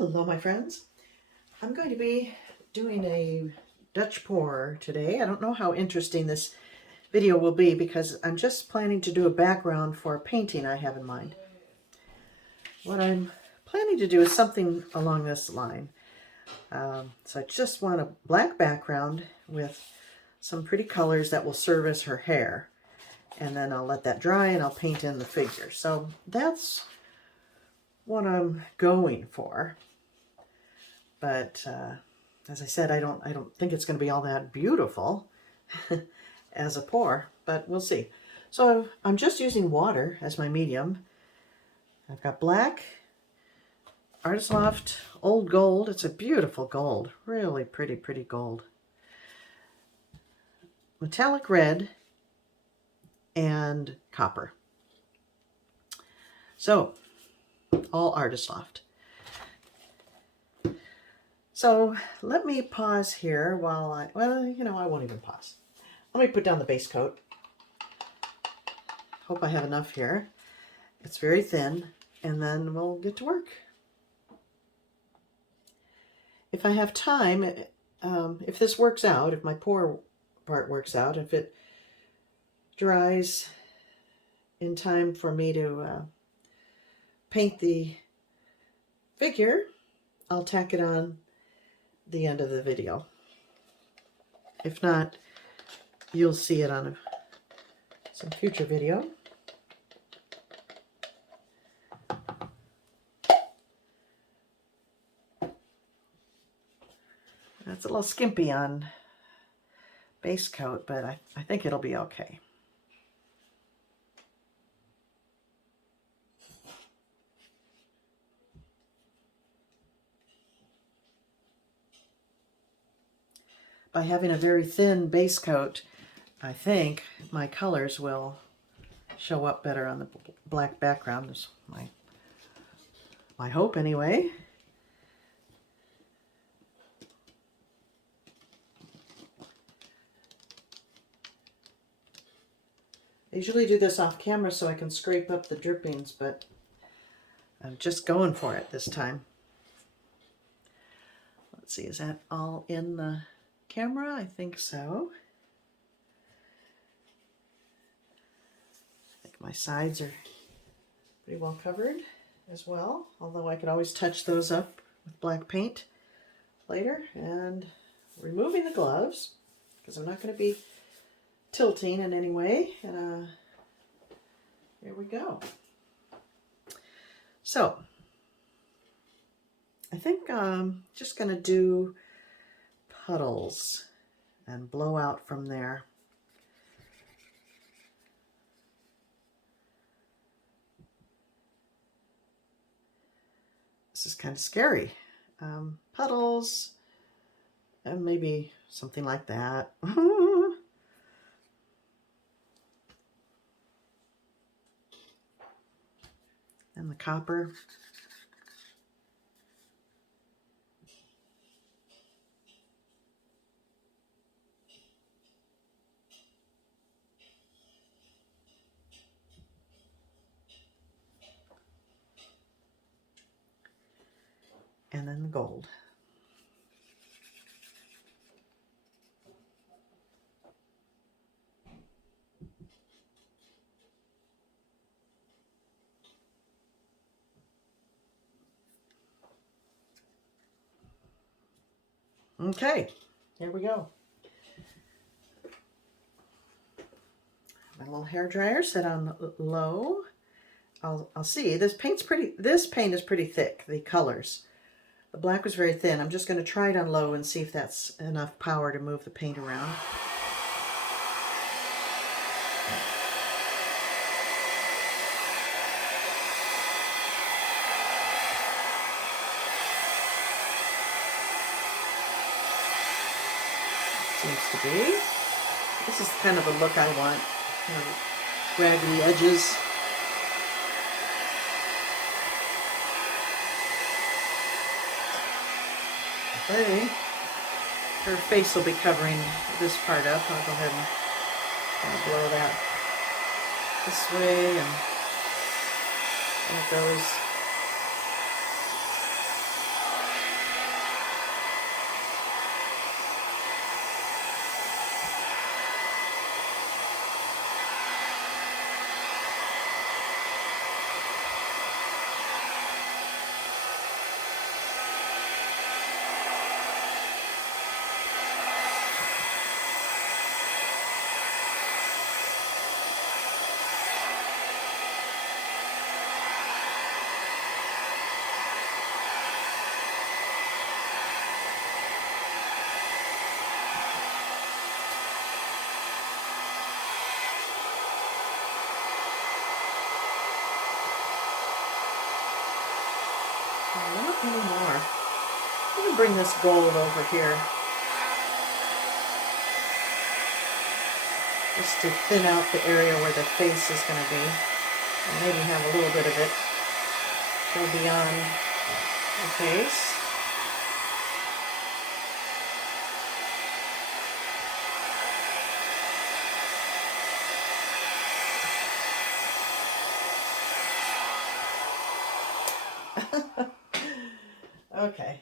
Hello, my friends. I'm going to be doing a Dutch pour today. I don't know how interesting this video will be because I'm just planning to do a background for a painting I have in mind. What I'm planning to do is something along this line. So I just want a black background with some pretty colors that will serve as her hair. And then I'll let that dry and I'll paint in the figure. So that's what I'm going for. But as I said, I don't think it's going to be all that beautiful as a pour, but we'll see. So I'm just using water as my medium. I've got black, Artist Loft Old Gold. It's a beautiful gold, really pretty gold. Metallic red and copper. So all Artist Loft. So let me pause here while I won't even pause. Let me put down the base coat. Hope I have enough here. It's very thin, and then we'll get to work. If I have time, if this works out, if my pour part works out, if it dries in time for me to paint the figure, I'll tack it on the end of the video. If not, you'll see it on some future video. It's a little skimpy on base coat, but I think it'll be okay. By having a very thin base coat, I think my colors will show up better on the black background. Is my hope anyway. I usually do this off camera so I can scrape up the drippings, but I'm just going for it this time. Let's see, is that all in the camera? I think so. I think my sides are pretty well covered as well, although I could always touch those up with black paint later. And removing the gloves, because I'm not going to be tilting in any way. And here we go. So I think I'm just going to do puddles and blow out from there. This is kind of scary. Puddles and maybe something like that. And the copper. And then the gold. Okay, here we go. My little hair dryer set on low. I'll see. This paint is pretty thick, the colors. The black was very thin. I'm just going to try it on low and see if that's enough power to move the paint around. Seems to be. This is kind of a look I want. Kind of raggedy edges. Okay. Her face will be covering this part up. I'll go ahead and blow that this way, and it goes. Not anymore. I'm going to bring this gold over here just to thin out the area where the face is going to be. And maybe have a little bit of it go beyond the face. Okay.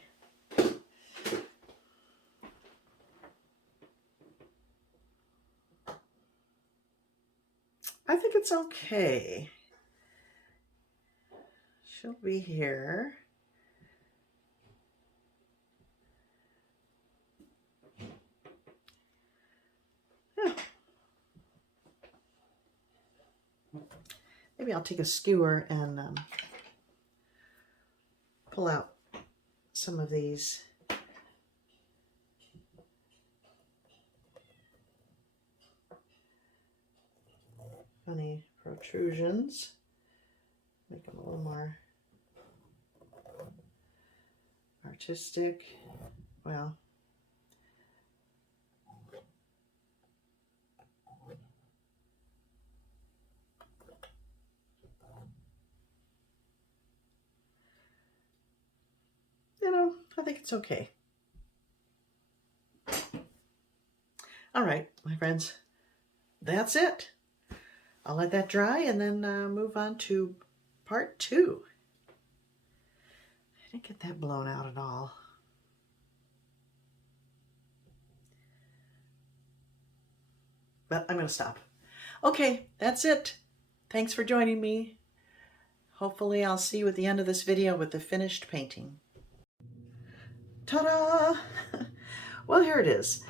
I think it's okay. She'll be here. Yeah. Maybe I'll take a skewer and pull out some of these funny protrusions, make them a little more artistic. Well, you know, I think it's okay. All right, my friends, that's it. I'll let that dry and then move on to part 2. I didn't get that blown out at all. But I'm going to stop. Okay, that's it. Thanks for joining me. Hopefully I'll see you at the end of this video with the finished painting. Ta-da! Well, here it is.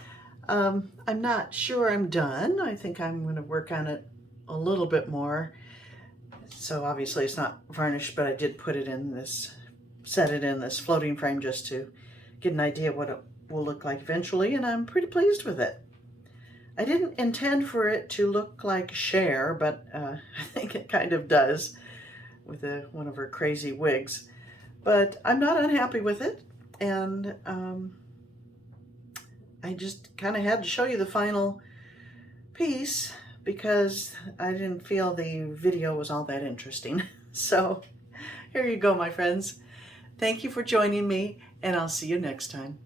I'm not sure I'm done. I think I'm going to work on it a little bit more. So obviously it's not varnished, but I did put it in this, set it in this floating frame just to get an idea what it will look like eventually, and I'm pretty pleased with it. I didn't intend for it to look like Cher, but I think it kind of does with one of her crazy wigs. But I'm not unhappy with it, and I just kind of had to show you the final piece because I didn't feel the video was all that interesting. So here you go, my friends. Thank you for joining me, and I'll see you next time.